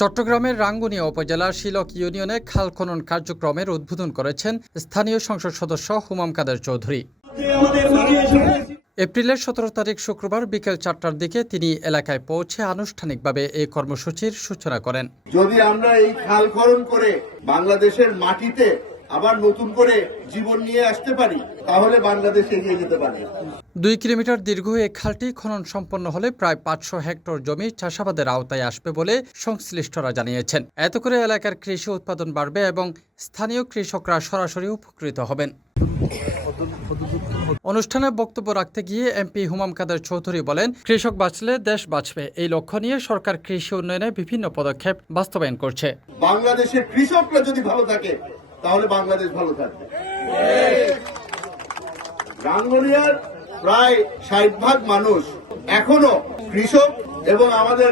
চট্টগ্রামের রাঙ্গুনিয়া উপজেলার শিলক ইউনিয়নে খাল খনন কার্যক্রমের উদ্বোধন করেছেন স্থানীয় সংসদ সদস্য হুমাম কাদের চৌধুরী। এপ্রিলের 17 তারিখ শুক্রবার বিকেল 4টার দিকে তিনি এলাকায় পৌঁছে আনুষ্ঠানিকভাবে এই কর্মসূচির সূচনা করেন। যদি আমরা এই খাল খনন করে বাংলাদেশের মাটিতে আবার নতুন করে জীবন নিয়ে আসতে পারি, তাহলে বাংলাদেশ এগিয়ে যেতে পারে। 2 কিলোমিটার দীর্ঘ এই খালটি খনন সম্পন্ন হলে প্রায় 500 হেক্টর জমি চাষাবাদের আওতায় আসবে বলে সংশ্লিষ্টরা জানিয়েছেন। এতে করে এলাকার কৃষি উৎপাদন বাড়বে এবং স্থানীয় কৃষকরা সরাসরি উপকৃত হবেন। অনুষ্ঠানে বক্তব্য রাখতে গিয়ে এমপি হুমাম কাদের চৌধুরী বলেন, কৃষক বাঁচলে দেশ বাঁচবে, এই লক্ষ্য নিয়ে সরকার কৃষি উন্নয়নে বিভিন্ন পদক্ষেপ বাস্তবায়ন করছে। বাংলাদেশের কৃষকরা যদি ভালো থাকে তাহলে বাংলাদেশ ভালো থাকবে। রাঙ্গুনিয়ার প্রায় 60% মানুষ এখনো কৃষক এবং আমাদের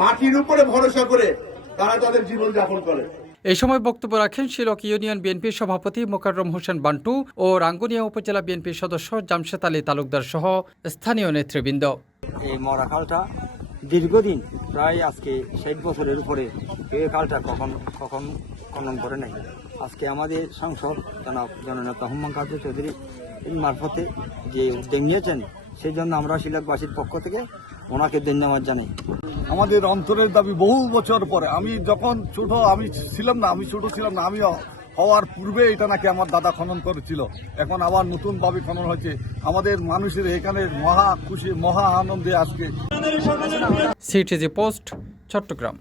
মাটির উপরে ভরসা করে তারা তাদের জীবন যাপন করে। এই সময় বক্তব্য রাখেন শিলক ইউনিয়ন বিএনপির সভাপতি মোকাররম হোসেন বান্টু ও রাঙ্গুনিয়া উপজেলা বিএনপির সদস্য জামশেদ আলী তালুকদার সহ স্থানীয় নেতৃবৃন্দ। এই মরা খালটা দীর্ঘদিন প্রায় আজকে 60 বছরের উপরে এই খালটা কখন খনন করে নাই। আজকে আমাদের সাংসদ জননেতা হুমাম কাদের চৌধুরী মারফতে যে উদ্যোগ নিয়েছেন, সেই জন্য আমরা শিলকবাসীর পক্ষ থেকে ওনাকে ধন্যবাদ জানাই। আমাদের অন্তরের দাবি বহু বছর পরে, আমি ছোট ছিলাম না, আমি হওয়ার পূর্বে এটা নাকি আমার দাদা খনন করেছিল। এখন আবার নতুন ভাবে খনন হয়েছে। আমাদের মানুষের এখানে মহা খুশি, মহা আনন্দে আজকে। CTG post, Chittagong.